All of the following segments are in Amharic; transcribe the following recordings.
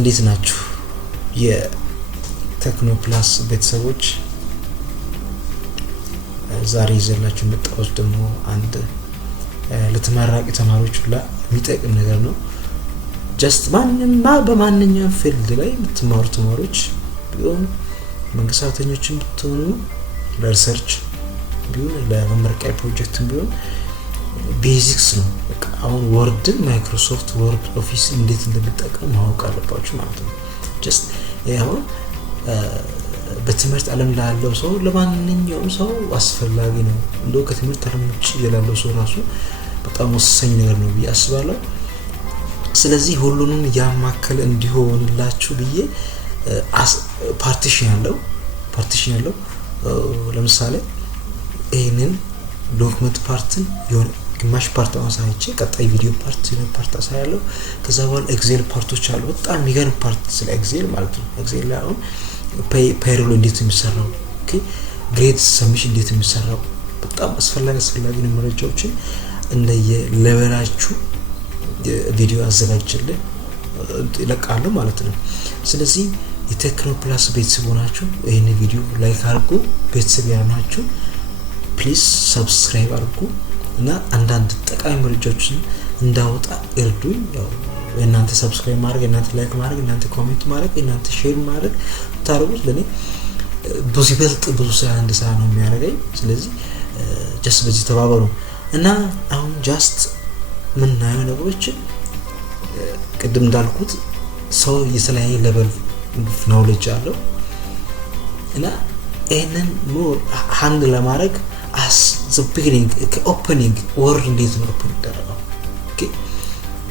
እንዴት ናችሁ የቴክኖ ፕላስ ቤተሰቦች? ዛሬ ይዘላችሁ መጣሁት ደግሞ አንድ ለተመራቂ ተማሪዎች ሁላ የሚጠቅም ነገር ነው። ጀስት በማንኛውም ፊልድ ላይ የምትማሩ ተማሪዎች ቢሆን መንግስት ሰራተኞችም ብትሆኑ ለሪሰርች ቢሆን ለመመረቂያ ፕሮጀክትም ቢሆን ቤዚክስ ነው። በቃ አሁን ወርድ ማይክሮሶፍት ወርድ ኦፊስ እንዴት እንደምትጠቀሙ ማወቅ አለባችሁ ማለት ነው። ጀስት ያው በትምህርት ዓለም ላይ ያለው ሰው ለማንኛውም ሰው አስፈላጊ ነው። እንደው ከትምህርት ዓለም ውጪ ያለው ሰው ራሱ በጣም ወሳኝ ነገር ነው ብዬ አስባለሁ። ስለዚህ ሁሉንም ያማከለ እንዲሆንላችሁ ብዬ ፓርቲሽን ያለው ለምሳሌ ይሄንን ዶክመንት ፓርትን የሆነ ግማሽ ፓርት አሳይቼ ቀጣይ ቪዲዮ ፓርት አሳያለሁ። ከዛ በኋላ ኤክሴል ፓርቶች አሉ። በጣም የሚገርም ፓርት ስለ ኤክሴል ማለት ነው። ኤክሴል ላይ አሁን ፔይሮል እንዴት የሚሰራው፣ ኦኬ ግሬድ ሰብሚሽን እንዴት የሚሰራው በጣም አስፈላጊ ነው። መረጃዎችን እንደየሌቨላችሁ ቪዲዮ አዘጋጅቼልህ እለቃለሁ ማለት ነው። ስለዚህ የቴክኖ ፕላስ ቤተሰብ ሆናችሁ ይሄን ቪዲዮ ላይክ አድርጉ። ቤተሰብ ያናችሁ ፕሊዝ ሰብስክራይብ አድርጉ እና አንዳንድ ጠቃሚ መረጃዎችን እንዳወጣ እርዱኝ። ያው እናንተ ሰብስክራይብ ማድረግ፣ እናንተ ላይክ ማድረግ፣ እናንተ ኮሜንት ማድረግ፣ እናንተ ሼር ማድረግ ታረጉት ለኔ ብዙ ስራ እንድሰራ ነው የሚያደርገኝ። ስለዚህ ጀስት በዚህ ተባበሩ እና አሁን ጀስት ምን ናየው ነገሮች ቅድም እንዳልኩት ሰው የተለያየ ሌቨል ኖሌጅ አለው እና ይሄንን ሞር ሃንድ ለማድረግ as the beginning opening word እንዴት ነው ኦፕን ይደረጋል? ኦኬ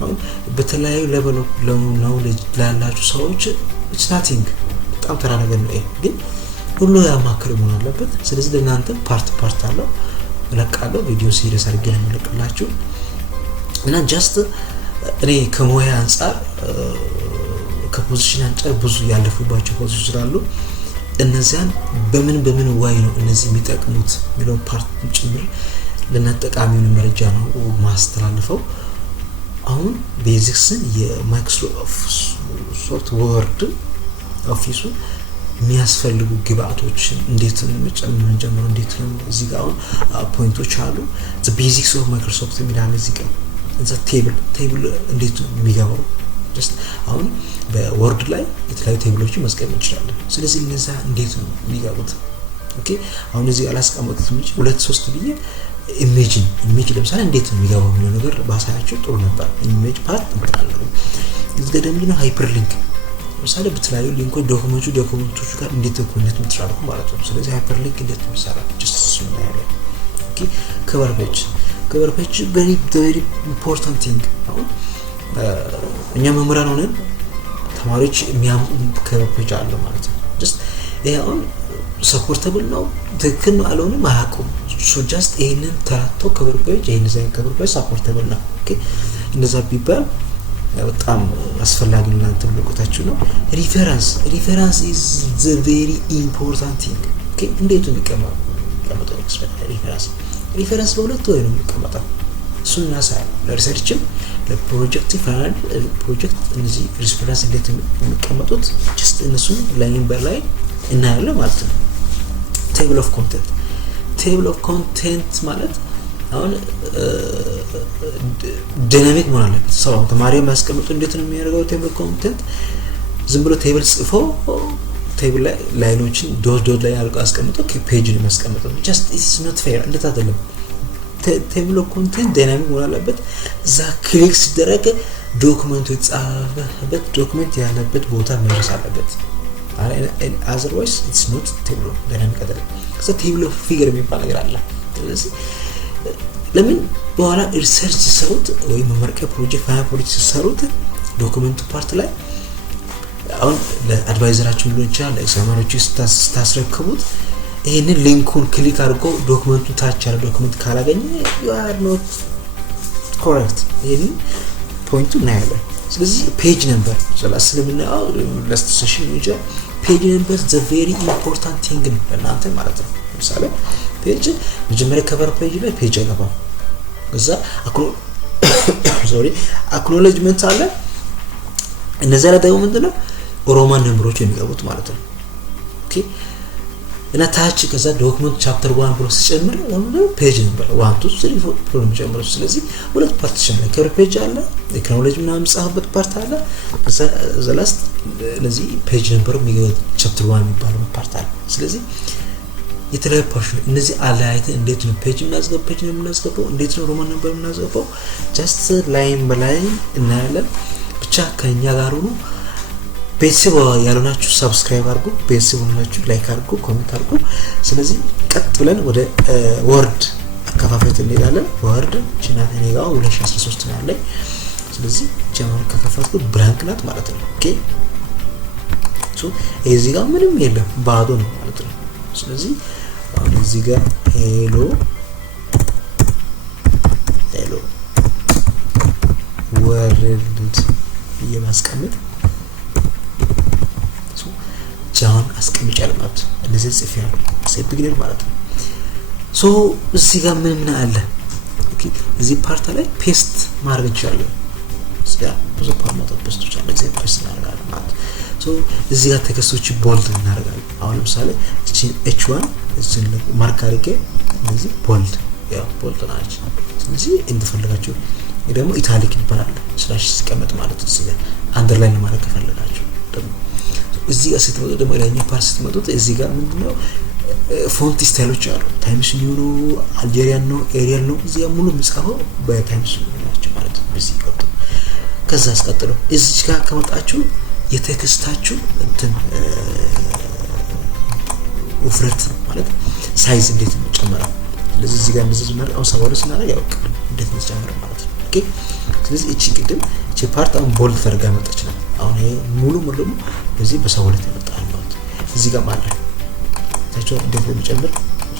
አሁን በተለያዩ ሌቨል ኦፍ ኖሌጅ ላላችሁ ሰዎች it's nothing በጣም ተራ ነገር ነው። ግን ሁሉ ያማከለ መሆን አለበት። ስለዚህ ለእናንተ ፓርት አለው እለቃለሁ። ቪዲዮ ሲሪየስ አድርጌ ነው የምለቅላችሁ እና ጀስት እኔ ከሞያ አንፃር ከፖዚሽን አንፃር ብዙ ያለፉባቸው ፖዚሽኖች ስላሉ እነዚያን በምን ዋይ ነው እነዚህ የሚጠቅሙት ሚሊዮን ፓርት ጭምር ለነጠቃሚውን መረጃ ነው ማስተላለፈው። አሁን ቤዚክስን የማይክሮሶፍት ወርድ ኦፊሱ የሚያስፈልጉ ግብአቶችን እንዴት መጨመር እንዴት ነው እዚህ ጋር አሁን ፖይንቶች አሉ። the basics of microsoft የሚላል እዚህ ጋር እዛ ቴብል እንዴት ነው የሚገባው? ጀስት አሁን በወርድ ላይ የተለያዩ ቴብሎችን ማስቀመጥ እንችላለን። ስለዚህ እነዛ እንዴት ነው የሚገቡት? ኦኬ አሁን እዚህ አላስቀመጥኩት እንጂ 2-3 ብዬ ኢሜጅ ለምሳሌ እንዴት ነው የሚገባው የሚለው ነገር ባሳያችሁ ጥሩ ነበር። ኢሜጅ ፓርት እንጠቃለሁ። እዚህ ጋር ደግሞ ሃይፐርሊንክ ለምሳሌ በተለያዩ ሊንኮች ዶክመንቶቹ ጋር እንዴት ኮኔክት ምትራሩ ማለት ነው። ስለዚህ ሃይፐርሊንክ እንዴት ነው የሚሰራው? ጀስት ስናያለን። ኦኬ ከቨር ፔጅ very important thing። አሁን እኛ መምህራን ሆነን ተማሪዎች የሚያምኑ ከቨር ፔጅ አለ ማለት ነው። ጀስት ይሄ አሁን ሰፖርተብል ነው ትክክል ነው አልሆነም አያውቁም። ሶ ጀስት ይሄንን ተራቶ ከቨር ፔጅ ይሄን ዘይ ከቨር ፔጅ ሰፖርተብል ነው። ኦኬ እንደዛ ቢባል በጣም አስፈላጊ ነው። እናንተ ልቆታችሁ ነው። ሪፈረንስ is the very important thing። ኦኬ እንዴት ነው የሚቀመጠው? ሪፈረንስ በሁለት ወይ ነው የሚቀመጠው። እሱና ሳይ ለሪሰርችም ለፕሮጀክት ፋይናል ፕሮጀክት እነዚህ ሪፈረንስ እንዴት የሚቀመጡት ጀስት እነሱን ላይን በላይ እናያለን ማለት ነው። ቴብል ኦፍ ኮንቴንት ማለት አሁን ዳይናሚክ መሆን አለበት። ሰው ተማሪ ማስቀመጡ እንዴት ነው የሚያደርገው? ቴብል ኮንቴንት ዝም ብሎ ቴብል ጽፎ ቴብል ላይ ላይኖችን ዶት ላይ አልቆ አስቀምጦ ፔጅ ነው የሚያስቀምጠው። ጀስት ኢትስ ኖት ፌር እንዴት አይደለም። ቴብል ኦፍ ኮንቴንት ዳይናሚክ መሆን አለበት። እዛ ክሊክ ሲደረግ ዶክመንቱ የተጻፈበት ዶክመንት ያለበት ቦታ መድረስ አለበት። otherwise it's not ቴብል ዳይናሚክ አይደለም። ከዛ ቴብል ኦፍ ፊገር የሚባል ነገር አለ። ስለዚህ ለምን በኋላ ሪሰርች ሲሰሩት ወይ መመረቂያ ፕሮጀክት ፋይናል ፕሮጀክት ሲሰሩት ዶክመንቱ ፓርት ላይ አሁን ለአድቫይዘራችሁ ሊሆን ይችላል ለኤግዛሚነሮቹ ስታስረክቡት ይሄንን ሊንኩን ክሊክ አድርጎ ዶክመንቱ ታች ያለ ዶክመንት ካላገኘ you are not correct። ይሄንን ፖይንቱ እናያለን። ስለዚህ ፔጅ ነምበር ስለምናየው ለስት ሴሽን ይችላል። ፔጅ ነምበር the very important thing ነው ለእናንተ ማለት ነው። ለምሳሌ ፔጅ መጀመሪያ ከቨር ፔጅ ላይ ፔጅ አይገባም። ከዛ አክኖሌጅመንት አለ እነዛ ላይ ደግሞ ምንድነው ሮማን ነምበሮች የሚገቡት ማለት ነው። ኦኬ እና ታች ከዛ ዶክመንት ቻፕተር 1 ብሎ ሲጨምር ፔጅ ነበር 1 2 3 4 ብሎ የሚጨምረው። ስለዚህ ሁለት ፓርቲሽን ላይ ከቨር ፔጅ አለ ኤክኖሎጂ ምናምን መጻፍበት ፓርት አለ። ከዛ ላስት ለዚህ ፔጅ ነምበር የሚገባው ቻፕተር 1 የሚባለው ፓርት አለ። ስለዚህ የተለያዩ ፖርሽን እነዚህ አላይተ እንዴት ነው ፔጅ የምናስገባው እንዴት ነው ሮማን ነምበር የምናስገባው ጀስት ላይን በላይን እናያለን። ብቻ ከኛ ጋር ሆኖ ቤተሰብ ያሉናችሁ ሰብስክራይብ አድርጉ፣ ቤተሰብ ሆናችሁ ላይክ አድርጉ፣ ኮሜንት አድርጉ። ስለዚህ ቀጥ ብለን ወደ ወርድ አከፋፈት እንሄዳለን። ወርድ ቻናል እኔጋው 2013 ነው ያለኝ። ስለዚህ ቻናል ከከፈትኩ ብላንክ ናት ማለት ነው። ኦኬ ሶ እዚህ ጋር ምንም የለም ባዶ ነው ማለት ነው። ስለዚህ አሁን እዚህ ጋር ሄሎ ወርልድ የማስቀመጥ ጃን አስቀምጫለሁ ማለት ነው። እነዚህ ጽፌያለሁ ሴት ቢግነር ማለት ነው። ሶ እዚህ ጋር ምን አለ? ኦኬ እዚህ ፓርት ላይ ፔስት ማድረግ እንችላለን። እዚህ ጋር ብዙ ፓርት ፔስቶች አለ እዚህ ፔስት እናደርጋለን ማለት ነው። ሶ እዚህ ጋር ቴክስቶች ቦልድ እናደርጋለን። አሁን ለምሳሌ እቺ h1 እዚህ ማርክ አድርጌ እዚህ ቦልድ ያው ቦልድ ናቸው። ስለዚህ እንደፈለጋችሁ ደግሞ ኢታሊክ ይባላል ስላሽ ሲቀመጥ ማለት ነው። እዚህ ጋር አንደርላይን ማድረግ ከፈለጋችሁ ደግሞ እዚህ ጋር ስትመጡ ደግሞ ላይኛ ፓርት ስትመጡ እዚህ ጋር ምንድነው ፎንት ስታይሎች አሉ። ታይምስ ኒው ነው፣ አልጄሪያን ነው፣ ኤሪያል ነው። እዚህ ጋር ሙሉ ምጽፈው በታይምስ ኒው ናቸው ማለት ነው። እዚህ ቀጥቶ ከዛ አስቀጥሎ እዚህ ጋር ከመጣችሁ የቴክስታችሁ እንትን ውፍረት ማለት ሳይዝ እንዴት ነው ጨመረው። ስለዚህ እዚህ ጋር እንደዚህ ነው አሁን 72 ስናደርግ ያው እንዴት ነው ጨመረው ማለት ነው። ኦኬ ስለዚህ እቺ ቅድም እቺ ፓርት አሁን ቦልድ ተደርጋ መጣች ነው። አሁን ይሄ ሙሉ ደግሞ በዚህ በ72 ይመጣል ማለት ነው። እዚህ ጋር ማለት ታቸው እንዴት እንደሚጨምር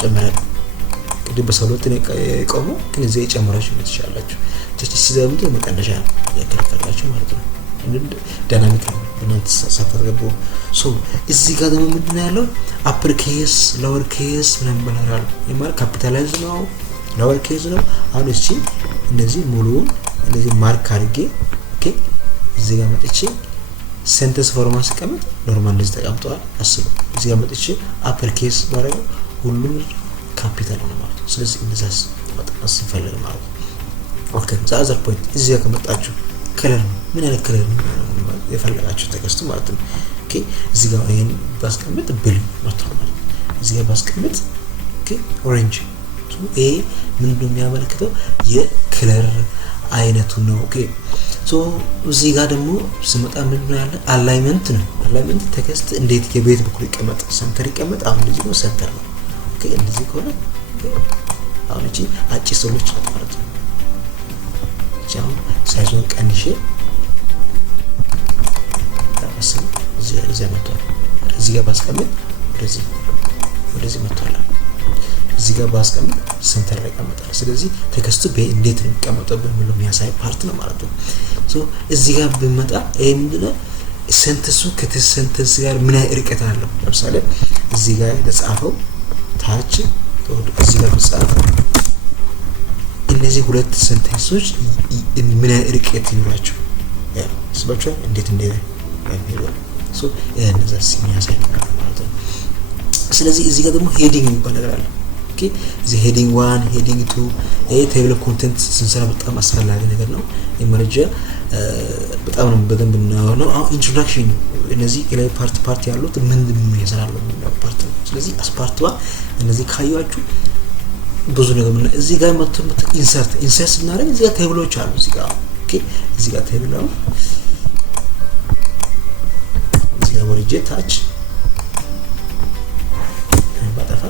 ጨመረ። ቅድም በ72 ነው የቆመው ግን እዚህ የጨመራችሁ ነው ትችላላችሁ። እቺ ሲዘምቱ መቀነሻ ያከራከራችሁ ማለት ነው። ዳይናሚክ ነው እናንተ ሳታገቡ። ሶ እዚህ ጋር ደግሞ ምንድነው ያለው አፐር ኬስ ሎወር ኬስ ምናምን ባላራል የማር ካፒታላይዝ ነው ሎወር ኬስ ነው። አሁን እቺ እነዚህ ሙሉውን እነዚህ ማርክ አድርጌ ኦኬ እዚህ ጋር መጥቼ ሴንተንስ ፎርማት ሲቀመጥ ኖርማል እንደዚህ ተቀምጧል። አስቡ እዚህ ጋር መጥቼ አፐር ኬስ ባረጋው ሁሉም ካፒታል ነው ማለት ነው። ስለዚህ እንደዛስ መጣስ ይፈልግ ማለት ነው። ኦኬ ዛዘር ፖይንት እዚህ ጋር ከመጣችሁ ከለር ምን አይነት ከለር ነው የፈለጋችሁ ቴክስቱ ማለት ነው። ኦኬ እዚህ ጋር ይሄን ባስቀምጥ ብሉ መጥቷል ማለት ነው። እዚህ ጋር ባስቀምጥ ኦኬ ኦሬንጅ ይሄ ምንድነው የሚያመለክተው የከለር አይነቱ ነው። ኦኬ ሶ እዚህ ጋር ደግሞ ስመጣ ምንድነው ያለ አላይመንት ነው። አላይመንት ቴክስት እንዴት የቤት በኩል ይቀመጥ ሰንተር ይቀመጥ። አሁን እዚህ ነው ሰንተር ነው። ኦኬ እንደዚህ ከሆነ አሁን እቺ አጭ ሰሎች ናት ማለት ነው። ጃም ሳይዙን ቀንሼ ታስቡ እዚህ መጥቷል። እዚህ ጋር ባስቀምጥ ወደዚህ መጥቷል። እዚህ ጋር ባስቀምጥ ሰንተር ላይ ቀመጣል። ስለዚህ ቴክስቱ እንዴት ነው የሚቀመጠው በሚለው የሚያሳይ ፓርት ነው ማለት ነው። ሶ እዚህ ጋር ብመጣ ይሄ ምንድነው ሴንተንሱ ከሴንተንስ ጋር ምን ያህል ርቀት አለው። ለምሳሌ እዚህ ጋር ለጻፈው ታች እዚህ ጋር ተጻፈው እነዚህ ሁለት ሴንተንሶች ምን ያህል ርቀት ይኖራቸው ያ ስባቸው እንዴት እንደሚለው ሶ እነዛ ሲሚያሳይ ነገር ማለት ነው። ስለዚህ እዚህ ጋር ደግሞ ሄዲንግ የሚባል ነገር አለ። ኦኬ እዚህ ሄዲንግ 1 ሄዲንግ 2 ይሄ ቴብል ኮንቴንት ስንሰራ በጣም አስፈላጊ ነገር ነው። የመረጃ በጣም ነው በደንብ ነው። አሁን ኢንትሮዳክሽን እነዚህ ላይ ፓርት ያሉት ምን ይሰራሉ ነው ፓርት ነው። ስለዚህ አስፓርት ዋ እነዚህ ካያችሁ ብዙ ነገር ምን እዚህ ጋር መጥቶ ኢንሰርት እናደርግ እዚህ ጋር ቴብሎች አሉ እዚህ ጋር ኦኬ እዚህ ጋር ቴብል ነው። እዚህ ጋር ወርጄ ታች ባጠፋ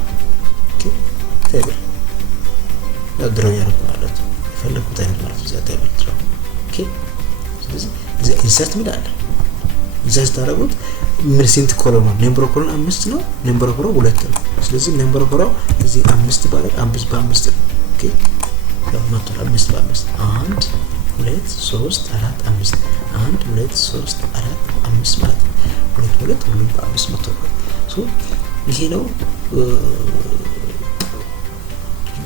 ኦኬ ቴብል ድሮ ያደርጉ ማለት ነው። የፈለኩት አይነት ማለት እዚህ ጋር ቴብል ድሮ ኦኬ ስለዚህ እዚህ ኢንሰርት ምን አለ ኢንሰርት ታደርጉት ምን ስንት ኮሎን ነው? ነምበር ኦፍ ኮሎን 5 ነው። ነምበር ኦፍ ሮ 2 ነው። ስለዚህ ነምበር ኦፍ ሮ እዚህ 5 ባለ 5 በ5 ነው። ኦኬ ያው መጥቷል 5 በ5 1 2 3 4 5 1 2 3 4 5 ማለት ነው። 2 ሁሉም በ5 መጥቷል። ሶ ይሄ ነው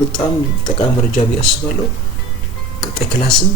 በጣም ጠቃሚ መረጃ ቢያስባለው ቀጣይ ክላስም